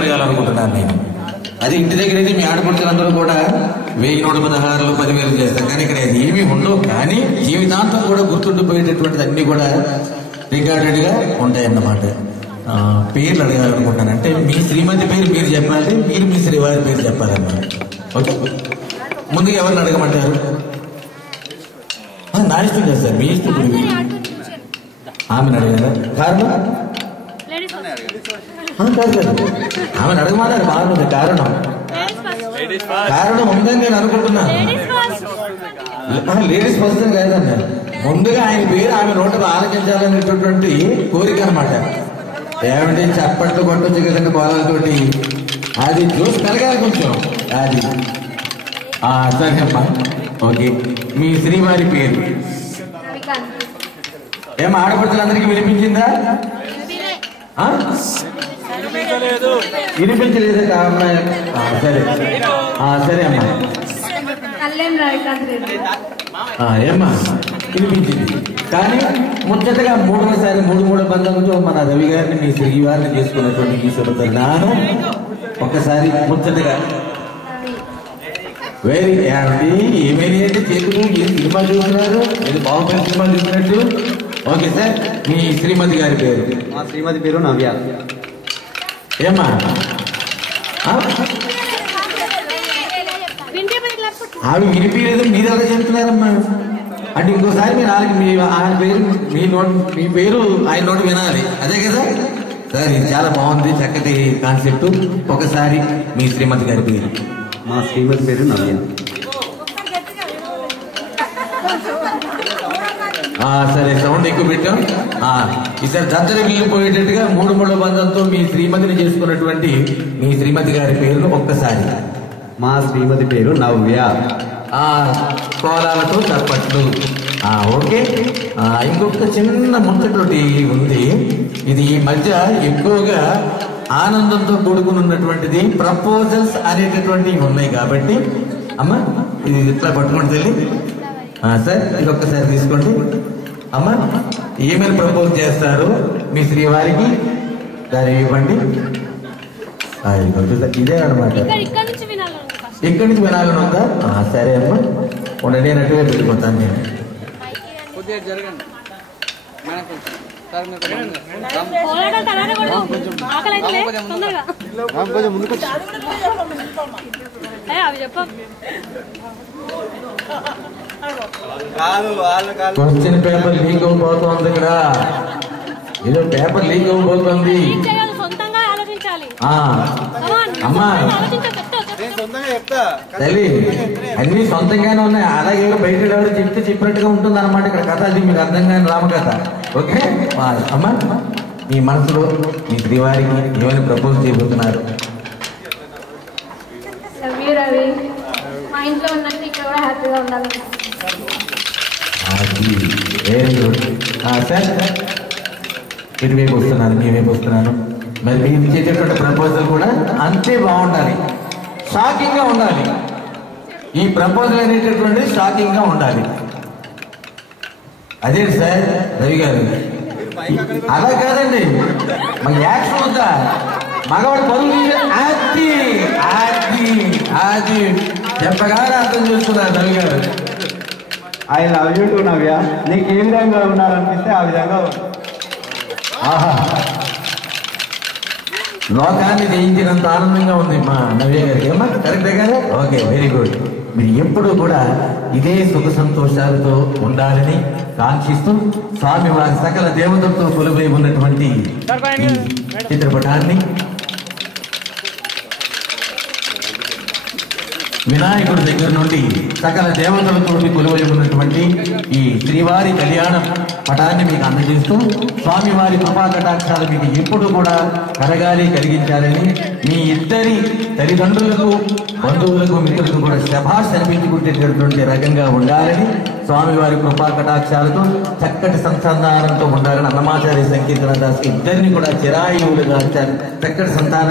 అడగాలనుకుంటున్నాను నేను. అది ఇంటి దగ్గర అయితే మీ ఆడపడుచులందరూ కూడా 1116 10,000 చేస్తారు, కానీ ఇక్కడ అది ఏమీ ఉండవు. కానీ జీవితాంతం కూడా గుర్తుండిపోయేటటువంటిది అన్ని కూడా రికార్డెడ్ గా ఉంటాయన్నమాట. పేర్లు అడగాలనుకుంటున్నాను. అంటే మీ శ్రీమతి పేరు మీరు చెప్పాలి, మీరు మీ శ్రీవారి పేరు చెప్పాలన్నమాట. ఓకే, ముందుగా ఎవరిని అడగమంటారు? నా ఇష్టం కదా సార్, మీ ఇష్టం. ఆమెను అడిగారా? కారణం కాదు కదా, ఆమెను అడగమన్నారు. బాగుంది కారణం. కారణం ఉందని నేను అనుకుంటున్నాను. లేడీస్ ఫస్ట్ కాదన్న, ముందుగా ఆయన పేరు ఆమె నోట ఆలకించాలనేటటువంటి కోరిక అనమాట. ఏమంటే చప్పట్లు కొట్టొచ్చు కదండి కోలాలతోటి, అది చూసి కలగాలి కొంచెం. అది సరే అమ్మా. ఓకే, మీ శ్రీవారి పేరు ఏం ఆడపడుచులందరికీ వినిపించిందా? వినిపించలేదా అమ్మాయి? సరే సరే అమ్మా. ఏమ్మా వినిపించింది, కానీ ముచ్చటగా మూడోసారి మూడు బంధంతో మన రవి గారిని మీ శ్రీవారిని చేసుకున్నటువంటి ఈ శుభతరుణాన్ని ఒక్కసారి ముచ్చటగా వెరీ హ్యాపీ. ఏమైనా అంటే చేతులు సినిమా చూస్తున్నారు, ఇది బాగుపడి సినిమా చూసినట్టు. ఓకే సార్, మీ శ్రీమతి గారి పేరు? మా శ్రీమతి పేరు నవ్య. ఏమ్మా ఆవి వినిపించలేదు, మీరు ఎలా చెప్తున్నారమ్మా? అంటే ఇంకోసారి మీరు ఆయన పేరు మీ పేరు ఆయన నోటి వినాలి, అదే కదా సార్? ఇది చాలా బాగుంది, చక్కటి కాన్సెప్ట్. ఒకసారి మీ శ్రీమతి గారి పేరు? మా శ్రీమతి పేరు నవ్య. సరే, సౌండ్ ఎక్కువ పెట్టాం. ఈసారి దత్తరి వెళ్ళిపోయేటట్టుగా మూడు బంధంతో మీ శ్రీమతిని చేసుకున్నటువంటి మీ శ్రీమతి గారి పేరును ఒక్కసారి? మా శ్రీమతి పేరు నవ్య. కోలాలతో చప్పట్లు. ఓకే, ఇంకొక చిన్న ముచ్చటోటి ఉంది. ఇది ఈ మధ్య ఎక్కువగా ఆనందంతో కూడుకుని ఉన్నటువంటిది. ప్రపోజల్స్ అనేటటువంటివి ఉన్నాయి కాబట్టి అమ్మ ఇది ఇట్లా పట్టుకోండి తల్లి. సార్ ఇది ఒక్కసారి తీసుకోండి. అమ్మ ఏమైనా ప్రపోజ్ చేస్తారు మీ శ్రీవారికి, దాన్ని ఇవ్వండి. ఇదే అనమాట, ఇక్కడి నుంచి వినాలని ఉందా? సరే అమ్మ, ఉండండి, నేను అటువే పెట్టుకుంటాను. నేను క్వశ్చన్ పేపర్ లీక్ అవ్వబోతోంది. ఇక్కడ ఏదో పేపర్ లీక్ అవ్వబోతోంది. అమ్మా తల్లి, అన్ని సొంతంగానే ఉన్నాయి. అలాగే బయట చెప్తే చెప్పినట్టుగా ఉంటుంది అనమాట ఇక్కడ కథ. అది మీకు అర్థం కాని రామకథ. ఓకే అమ్మా, మీ మనసులో మీ శ్రీవారికి ఏమైనా ప్రపోజ్ చేయబోతున్నారు? Very good sir. ఇటువైపు వస్తున్నాను, మీవైపు వస్తున్నాను. మరి మీరు చేసేటువంటి ప్రపోజల్ కూడా అంతే బాగుండాలి, షాకింగ్ గా ఉండాలి. ఈ ప్రపోజల్ అనేటటువంటి షాకింగ్ గా ఉండాలి. అదే సార్ రవి గారు, అలా కాదండి, మన యాక్షన్ వద్దా? మగవాడు పరువు అది చెప్పగానే అర్థం చేస్తున్నారు రవి గారు. ఐ లవ్ యూ టు నవ్య. నీకు ఏ విధంగా ఉండాలనిపిస్తే ఆ విధంగా. లోకాన్ని జయించినంత ఆనందంగా ఉంది మా నవ్య గారికి. ఏమా కరెక్టే కదా? Okay, very good. మీరు ఎప్పుడూ కూడా ఇదే సుఖ సంతోషాలతో ఉండాలని కాంక్షిస్తూ స్వామి వారి సకల దేవతలతో కొలువై ఉన్నటువంటి చిత్రపటాన్ని వినాయకుడి దగ్గర నుండి సకల దేవతలతో కొలువై ఉన్నటువంటి ఈ శ్రీవారి కళ్యాణ పటాన్ని మీకు అందజేస్తూ స్వామివారి కృపా కటాక్షాలు మీకు ఎప్పుడు కూడా కలగాలి, కలిగించాలని మీ ఇద్దరి తల్లిదండ్రులకు, బంధువులకు, మిత్రులకు కూడా శభాష్ అనిపించుకుంటేటటువంటి రకంగా ఉండాలని, స్వామివారి కృపా కటాక్షాలతో చక్కటి సంతానంతో ఉండాలని అన్నమాచార్య సంకీర్తన దాస్ ఇద్దరిని కూడా చిరాయువులుగా చక్కటి సంతాన